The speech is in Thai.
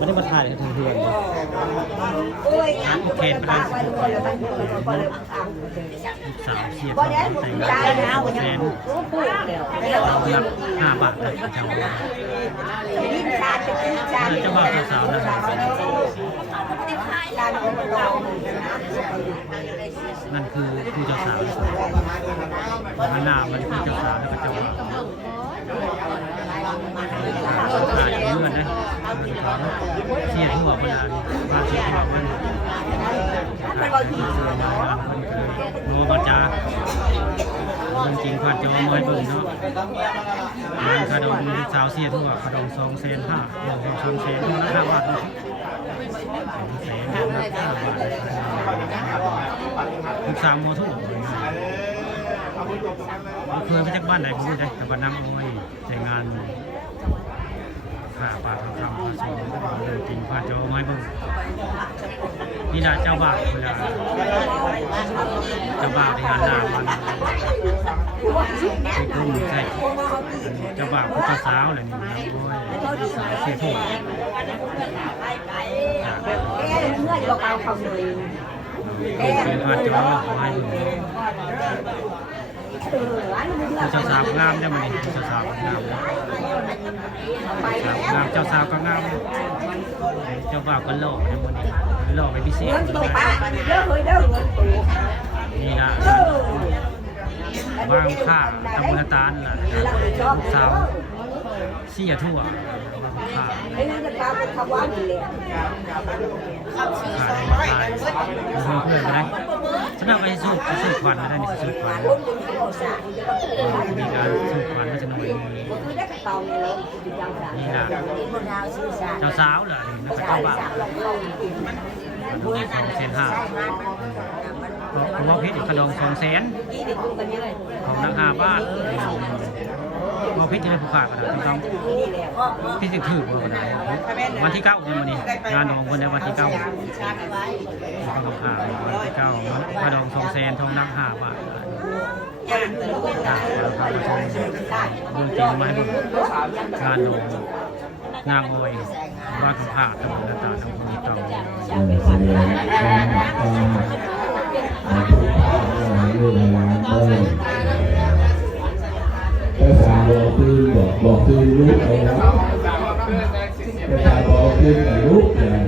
ไม่ได้มาถ่ายถึงเพื่อนเขตไปสาวเชียร์แต่งงานแสน5 บาทนะเจ้าบ่าวสาวนะนั่นคือผู้เจ้าสาวพระนามมันคือเจ้าสาวแล้วก็เจ้าบ่าวถ่ายเงื่อนนะเชียร์ทั่วเวลาบ้านเชียร์ทั่วมันโมบัจจาเรื่องจริงผ่านจอมวยเบิ่งเนาะขนมสาวเชียร์ทั่วขนม2,500,000 2,300,000ทั่วละ5 บาททุกสามโมทุ่งเพื่อนไปจากบ้านไหนผมรู้ได้แต่บ้านน้ำอ้อยแต่งงานข่าปากคำผสมเดินจริงผ่านจอไม้บุ้งนี่นะเจ้าบ่าวเวลาเจ้าบ่าวที่งานนางมันใช่กุ้งใช่เจ้าบ่าวผู้เจ้าสาวอะไรนี่นะโอ้ยเสียถูกเป็นผ่านจอไม้บุ้งเจ้าสาวงามได้ไหมเจ้าสาวงามงามเจ้าสาวก็งามเจ้าบ่าวก็หล่อในวันนี้หล่อไปพิเศษนี่นะวางค่าทำบุญตานล่ะสาวเสียทั่วค่าเพื่อนได้สำหรับไปสูบควันได้นี่สูบควันมีการสูบควันก็จะหน่อยนี่นะเจ้าสาวเหรอนี่นักเจ้าบ่าวนี่2,500,000ผมว่าเพชรอีกกระดอง200,000ของนัก5 บาทพอเพชรจะได้ผู้ขาดนะต้องพิสิทธิ์ถือวันที่ 9เนี่ยวันนี้งานของคนในวันที่ 9ต้องหาวันที่ 9กระดอง200,000ทองนัก5 บาทดูจริงไหมงานของนางอ้อยว่าผู้ขาดทั้งหมดต่างๆทั้งคนนี้ต้องภาษาบอกคือลูกไปแล้วภาษาบอกคือลูกเลย